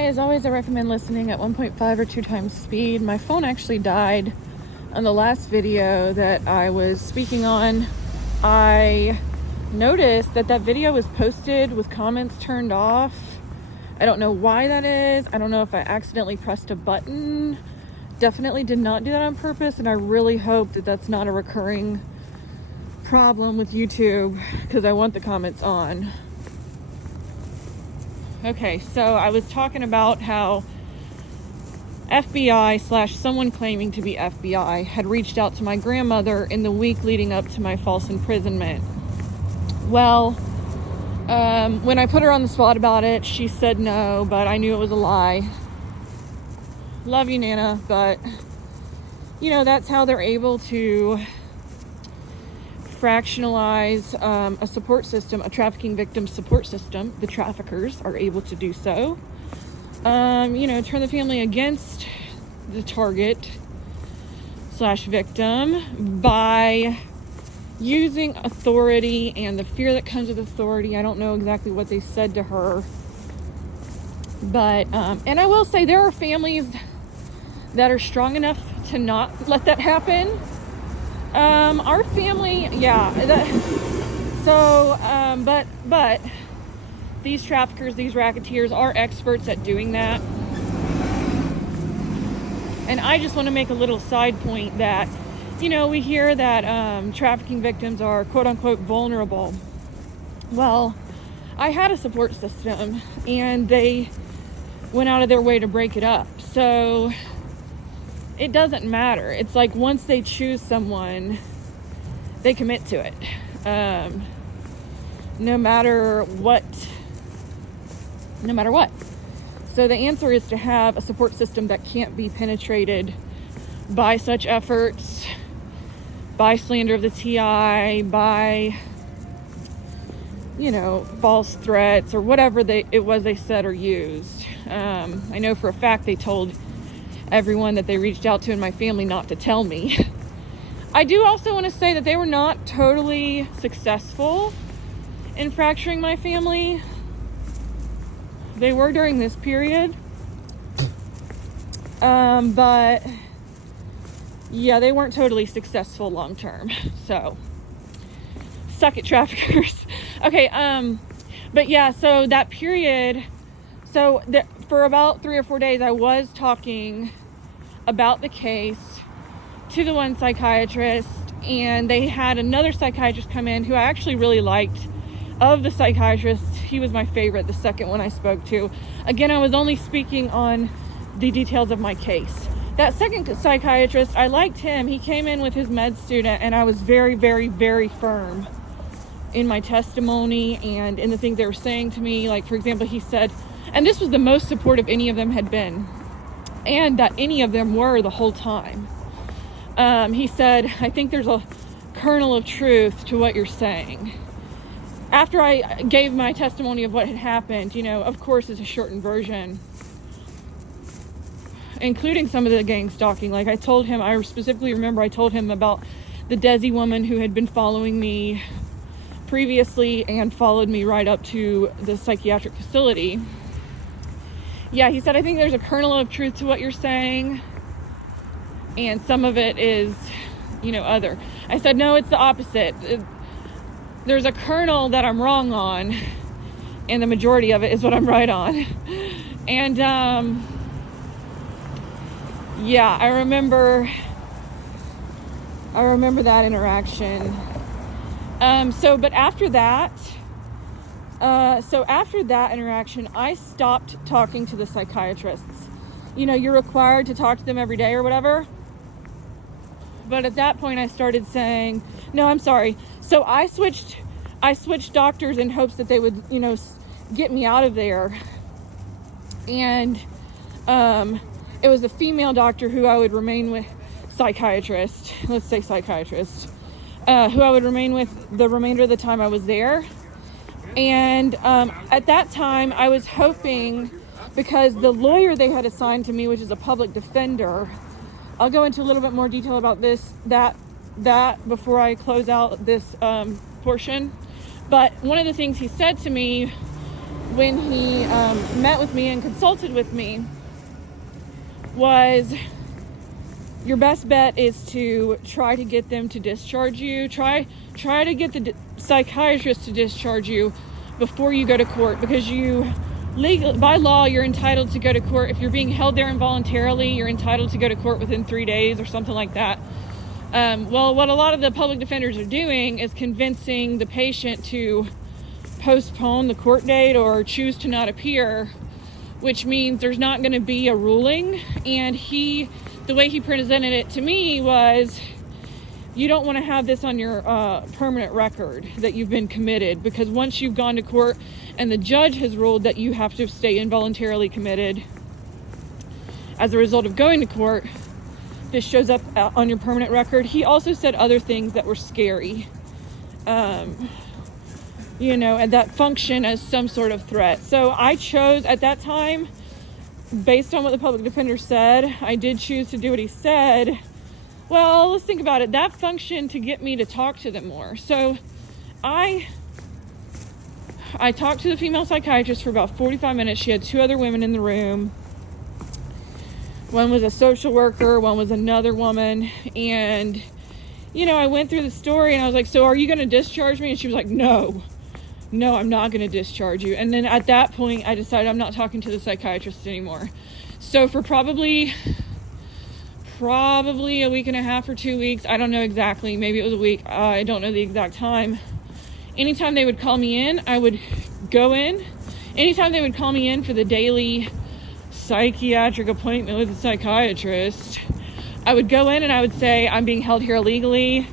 Hi, as always, I recommend listening at 1.5 or 2 times speed. My phone actually died on the last video that I was speaking on. I noticed that video was posted with comments turned off. I don't know why that is. I don't know if I accidentally pressed a button. Definitely did not do that on purpose, and I really hope that that's not a recurring problem with YouTube because I want the comments on. Okay, so I was talking about how FBI / someone claiming to be FBI had reached out to my grandmother in the week leading up to my false imprisonment. Well, when I put her on the spot about it, she said no, but I knew it was a lie. Love you, Nana, but that's how they're able to fractionalize a support system, a trafficking victim support system. The traffickers are able to do so. Turn the family against the target / victim by using authority and the fear that comes with authority. I don't know exactly what they said to her, but and I will say there are families that are strong enough to not let that happen. Our family, but these traffickers, these racketeers are experts at doing that. And I just want to make a little side point that, we hear that trafficking victims are quote unquote vulnerable. Well, I had a support system and they went out of their way to break it up. So it doesn't matter. It's like once they choose someone, they commit to it. No matter what. So the answer is to have a support system that can't be penetrated by such efforts, by slander of the TI, by, false threats or whatever it was they said or used. I know for a fact they told everyone that they reached out to in my family not to tell me. I do also want to say that they were not totally successful in fracturing my family. They were during this period. But they weren't totally successful long term. So suck it, traffickers. Okay, so that period, for about 3 or 4 days I was talking about the case to the one psychiatrist, and they had another psychiatrist come in who I actually really liked. Of the psychiatrists, he was my favorite, the second one I spoke to. Again, I was only speaking on the details of my case. That second psychiatrist, I liked him. He came in with his med student, and I was very, very, very firm in my testimony and in the things they were saying to me. Like, for example, he said, and this was the most supportive any of them had been, and that any of them were the whole time. He said, I think there's a kernel of truth to what you're saying. After I gave my testimony of what had happened, of course it's a shortened version, including some of the gang stalking. Like I told him, I specifically remember I told him about the Desi woman who had been following me previously and followed me right up to the psychiatric facility. Yeah, he said, I think there's a kernel of truth to what you're saying, and some of it is, other. I said, no, it's the opposite. There's a kernel that I'm wrong on, and the majority of it is what I'm right on. And, I remember that interaction. But after that, after that interaction, I stopped talking to the psychiatrists. You're required to talk to them every day or whatever. But at that point I started saying, no, I'm sorry. So I switched doctors in hopes that they would, get me out of there. And it was a female doctor who I would remain with, who I would remain with the remainder of the time I was there. And at that time I was hoping, because the lawyer they had assigned to me, which is a public defender, I'll go into a little bit more detail about that before I close out this portion. But one of the things he said to me when he met with me and consulted with me was, your best bet is to try to get them to discharge you. Try to get the psychiatrist to discharge you before you go to court, because by law, you're entitled to go to court. If you're being held there involuntarily, you're entitled to go to court within 3 days or something like that. Well, what a lot of the public defenders are doing is convincing the patient to postpone the court date or choose to not appear, which means there's not going to be a ruling. And the way he presented it to me was, you don't want to have this on your permanent record that you've been committed, because once you've gone to court and the judge has ruled that you have to stay involuntarily committed as a result of going to court, this shows up on your permanent record. He also said other things that were scary, and that function as some sort of threat. So I chose at that time, based on what the public defender said, I did choose to do what he said. Well, let's think about it. That functioned to get me to talk to them more. So I talked to the female psychiatrist for about 45 minutes. She had 2 other women in the room. One was a social worker, one was another woman. And, I went through the story and I was like, so are you going to discharge me? And she was like, no, I'm not going to discharge you. And then at that point, I decided I'm not talking to the psychiatrist anymore. So for probably a week and a half or 2 weeks, I don't know exactly, maybe it was a week, I don't know the exact time. Anytime they would call me in, I would go in. Anytime they would call me in for the daily psychiatric appointment with a psychiatrist, I would go in and I would say, I'm being held here illegally.